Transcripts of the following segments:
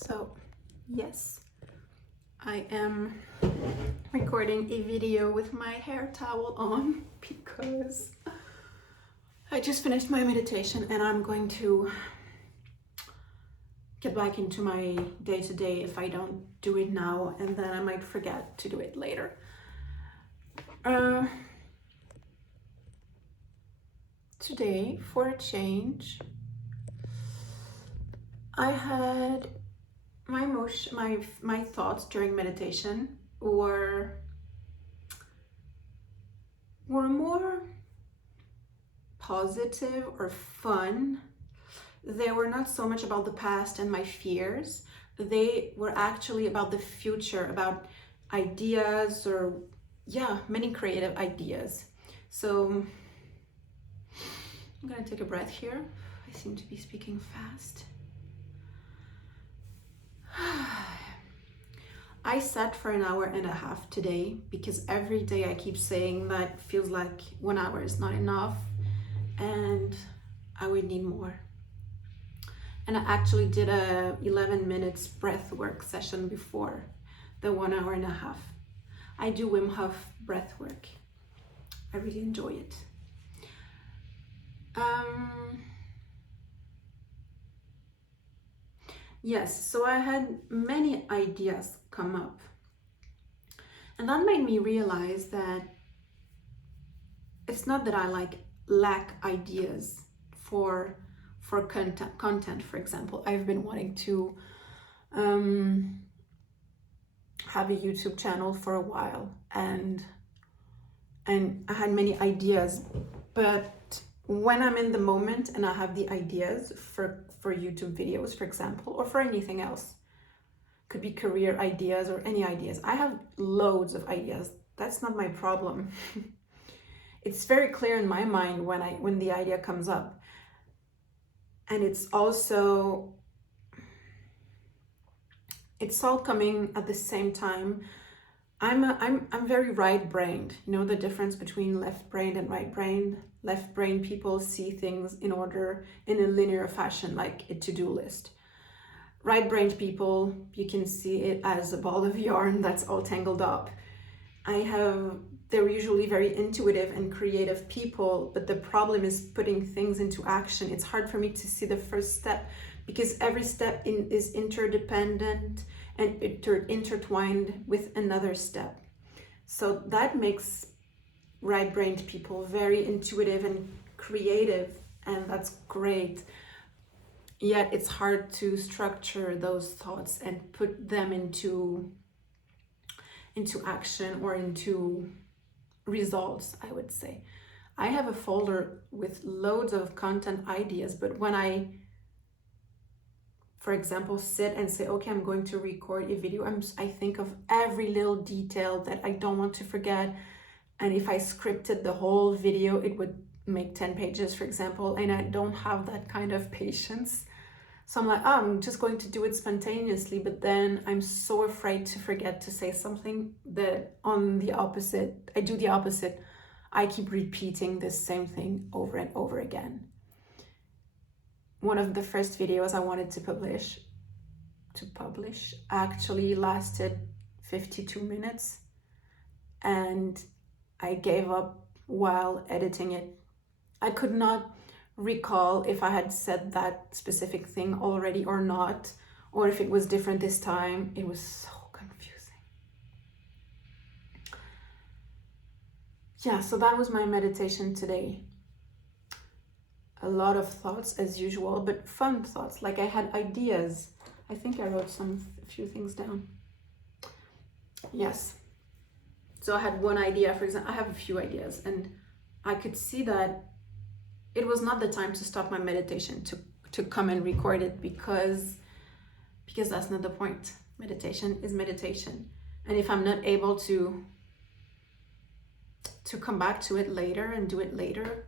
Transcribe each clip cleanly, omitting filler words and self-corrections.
So, yes, I am recording a video with my hair towel on because I just finished my meditation and I'm going to get back into my day-to-day if I don't do it now, and then I might forget to do it later. Today, for a change, I had my thoughts during meditation were more positive or fun. They were not so much about the past and my fears. They were actually about the future, about ideas, or many creative ideas. So I'm gonna take a breath here. I seem to be speaking fast. I sat for an hour and a half today because every day I keep saying that feels like 1 hour is not enough and I would need more. And I actually did a 11 minutes breath work session before the 1 hour and a half. I do Wim Hof breath work. I really enjoy it. Yes, so I had many ideas come up. And that made me realize that it's not that I lack ideas for content, for example. I've been wanting to have a YouTube channel for a while, and I had many ideas, but when I'm in the moment and I have the ideas for YouTube videos, for example, or for anything else, could be career ideas or any ideas. I have loads of ideas. That's not my problem. It's very clear in my mind when the idea comes up. And it's all coming at the same time. I'm very right-brained. You know the difference between left-brained and right-brained? Left-brained people see things in order, in a linear fashion, like a to-do list. Right-brained people, you can see it as a ball of yarn that's all tangled up. They're usually very intuitive and creative people, but the problem is putting things into action. It's hard for me to see the first step because every step is interdependent and intertwined with another step. So that makes right-brained people very intuitive and creative, and that's great. Yet it's hard to structure those thoughts and put them into action or into results, I would say. I have a folder with loads of content ideas, but when I, for example, sit and say, okay, I'm going to record a video, I think of every little detail that I don't want to forget. And if I scripted the whole video, it would make 10 pages, for example, and I don't have that kind of patience. So I'm like, oh, I'm just going to do it spontaneously, but then I'm so afraid to forget to say something that I do the opposite. I keep repeating the same thing over and over again. One of the first videos I wanted to publish actually lasted 52 minutes, and I gave up while editing it. I could not recall if I had said that specific thing already or not, or if it was different this time. It was so confusing. Yeah, so that was my meditation today. A lot of thoughts as usual, but fun thoughts. Like I had ideas. I think I wrote a few things down. Yes. So I had one idea, for example. I have a few ideas, and I could see that it was not the time to stop my meditation to come and record it because that's not the point. Meditation is meditation. And if I'm not able to come back to it later and do it later,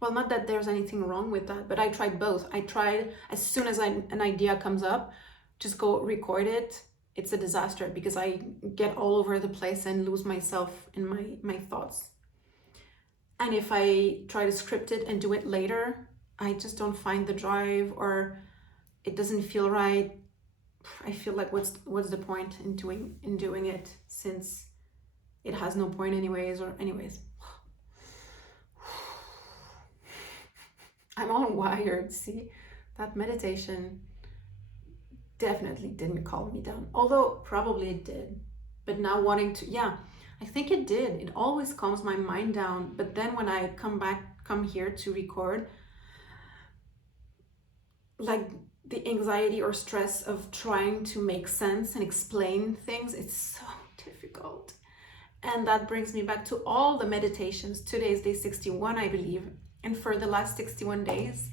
well, not that there's anything wrong with that, but I tried both. I tried as soon as an idea comes up, just go record it. It's a disaster because I get all over the place and lose myself in my thoughts. And if I try to script it and do it later, I just don't find the drive, or it doesn't feel right, I feel like what's the point in doing it, since it has no point anyways. Or anyways, I'm all wired. See, that meditation definitely didn't calm me down, although probably it did. But now wanting to, yeah, I think it did. It always calms my mind down, but then when I come here to record, like the anxiety or stress of trying to make sense and explain things, it's so difficult. And that brings me back to all the meditations. Today is day 61, I believe, and for the last 61 days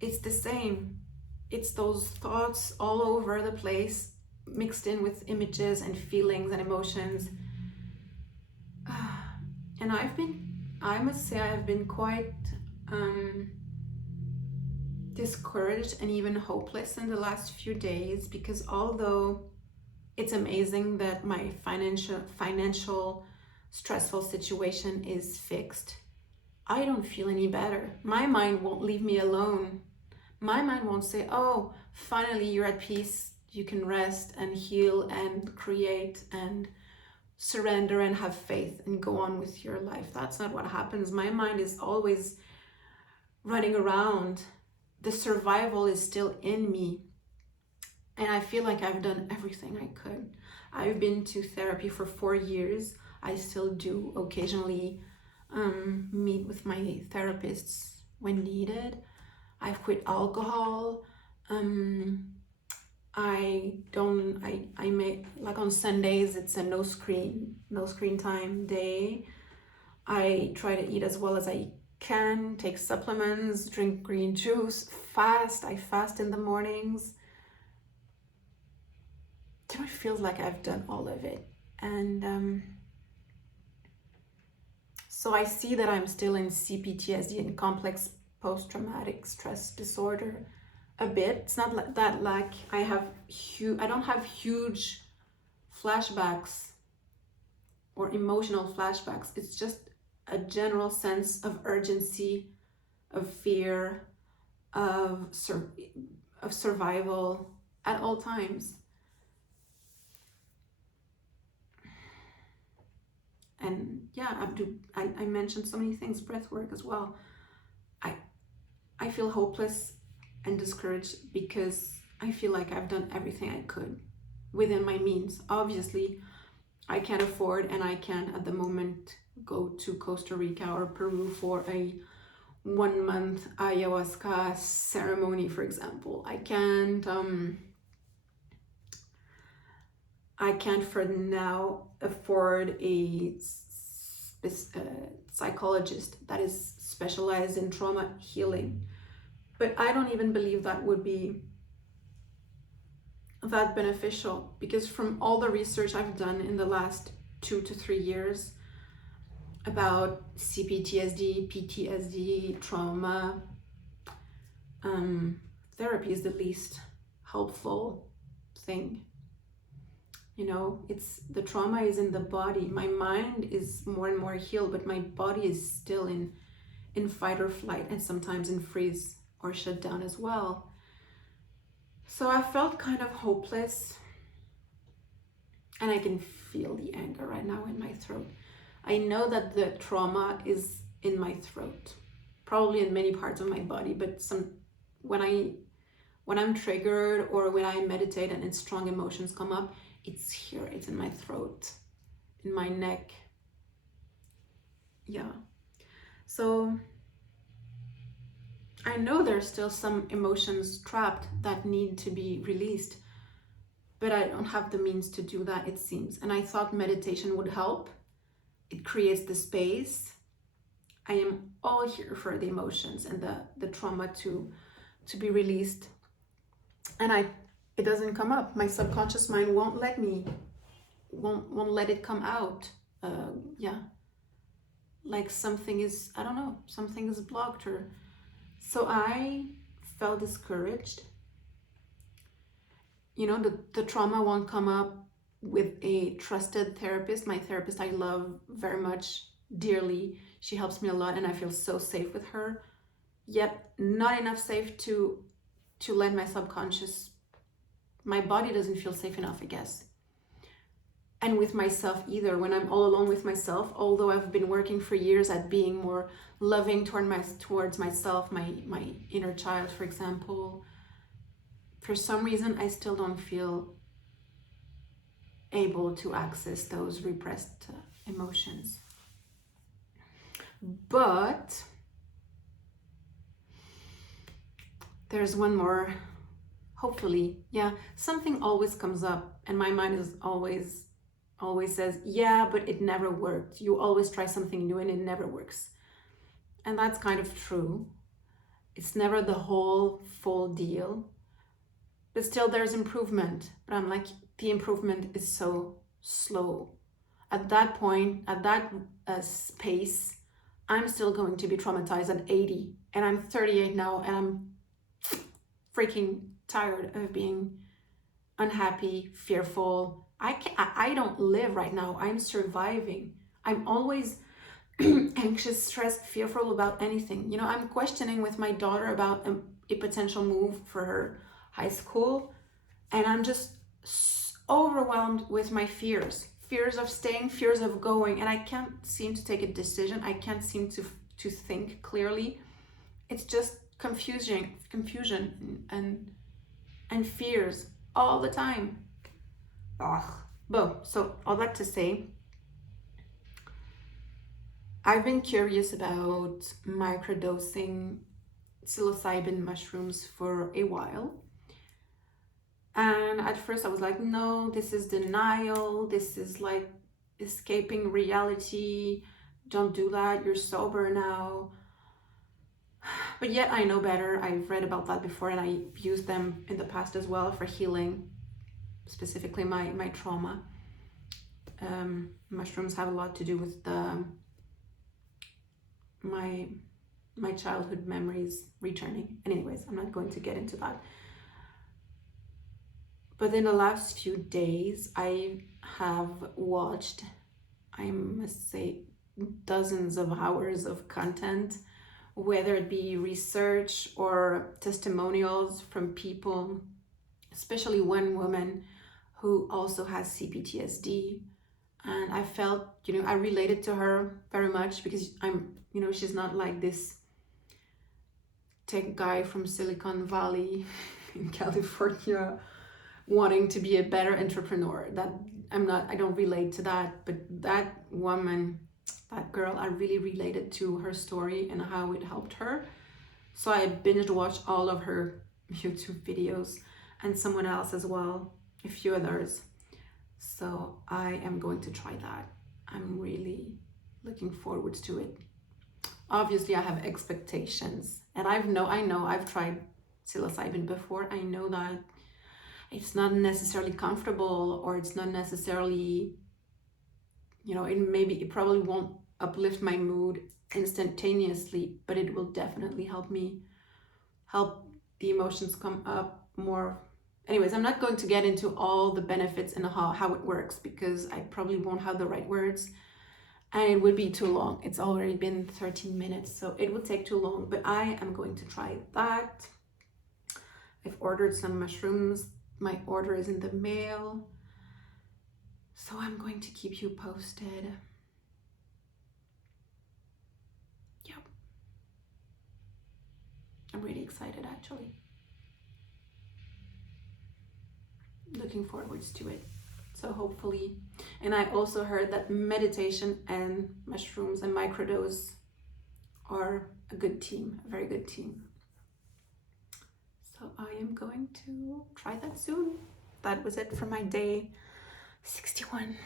it's the same. It's those thoughts all over the place, mixed in with images and feelings and emotions. And I must say, I've been quite discouraged and even hopeless in the last few days, because although it's amazing that my financial stressful situation is fixed, I don't feel any better. My mind won't leave me alone. My mind won't say, oh, finally you're at peace, you can rest and heal and create and surrender and have faith and go on with your life. That's not what happens. My mind is always running around. The survival is still in me. And I feel like I've done everything I could. I've been to therapy for 4 years. I still do occasionally meet with my therapists when needed. I've quit alcohol. I make, like on Sundays, it's a no screen time day. I try to eat as well as I can, take supplements, drink green juice, fast. I fast in the mornings. It feels like I've done all of it. And so I see that I'm still in CPTSD and complex post-traumatic stress disorder a bit. It's not like that, like I don't have huge flashbacks or emotional flashbacks. It's just a general sense of urgency, of fear, of survival at all times. And yeah, I mentioned so many things, breath work as well. I feel hopeless and discouraged because I feel like I've done everything I could within my means. Obviously, I can't afford, and I can't at the moment go to Costa Rica or Peru for a 1 month ayahuasca ceremony, for example. I can't for now afford a psychologist that is specialized in trauma healing. But I don't even believe that would be that beneficial, because from all the research I've done in the last 2 to 3 years about CPTSD, PTSD, trauma, therapy is the least helpful thing. You know, it's the trauma is in the body. My mind is more and more healed, but my body is still in fight or flight, and sometimes in freeze or shut down as well. So I felt kind of hopeless, and I can feel the anger right now in my throat. I know that the trauma is in my throat, probably in many parts of my body, but when I'm triggered or when I meditate and strong emotions come up, it's here, it's in my throat, in my neck. Yeah. So I know there's still some emotions trapped that need to be released, but I don't have the means to do that, it seems. And I thought meditation would help. It creates the space. I am all here for the emotions and the trauma to be released. And it doesn't come up. My subconscious mind won't let it come out. Yeah. Like something is, I don't know, something is blocked. Or so I felt discouraged. You know, the trauma won't come up with a trusted therapist. My therapist I love very much, dearly. She helps me a lot and I feel so safe with her, yet not enough safe to to let my subconscious, my body doesn't feel safe enough, I guess. And with myself either, when I'm all alone with myself, although I've been working for years at being more loving towards myself, my inner child, for example, for some reason, I still don't feel able to access those repressed emotions. But there's one more, hopefully. Yeah, something always comes up and my mind is always says, yeah, but it never worked. You always try something new and it never works. And that's kind of true. It's never the whole full deal, but still there's improvement. But I'm like, the improvement is so slow. At that point, at that space, I'm still going to be traumatized at 80 and I'm 38 now and I'm freaking tired of being unhappy, fearful. I don't live right now. I'm surviving. I'm always anxious, stressed, fearful about anything. You know, I'm questioning with my daughter about a potential move for her high school, and I'm just overwhelmed with my fears of staying, fears of going, and I can't seem to take a decision. I can't seem to think clearly. It's just confusion and fears all the time. But so all that to say, I've been curious about microdosing psilocybin mushrooms for a while. And at first I was like, no, this is denial. This is like escaping reality. Don't do that. You're sober now. But yet I know better. I've read about that before and I used them in the past as well for healing, specifically my trauma. Mushrooms have a lot to do with my childhood memories returning. And anyways, I'm not going to get into that. But in the last few days, I have watched, I must say, dozens of hours of content, whether it be research or testimonials from people, especially one woman who also has CPTSD. And I felt, you know, I related to her very much because she's not like this tech guy from Silicon Valley in California wanting to be a better entrepreneur. I don't relate to that, but that woman, that girl, I really related to her story and how it helped her. So I binge watched all of her YouTube videos and someone else as well, a few others. So I am going to try that. I'm really looking forward to it. Obviously I have expectations and I know I've tried psilocybin before. I know that it's not necessarily comfortable, or it's not necessarily, it probably won't uplift my mood instantaneously, but it will definitely help the emotions come up more. Anyways, I'm not going to get into all the benefits and how it works because I probably won't have the right words and it would be too long. It's already been 13 minutes, so it would take too long, but I am going to try that. I've ordered some mushrooms. My order is in the mail, so I'm going to keep you posted. Yep. I'm really excited, actually. Looking forward to it. So hopefully, and I also heard that meditation and mushrooms and microdose are a good team, a very good team. So I am going to try that soon. That was it for my day 61.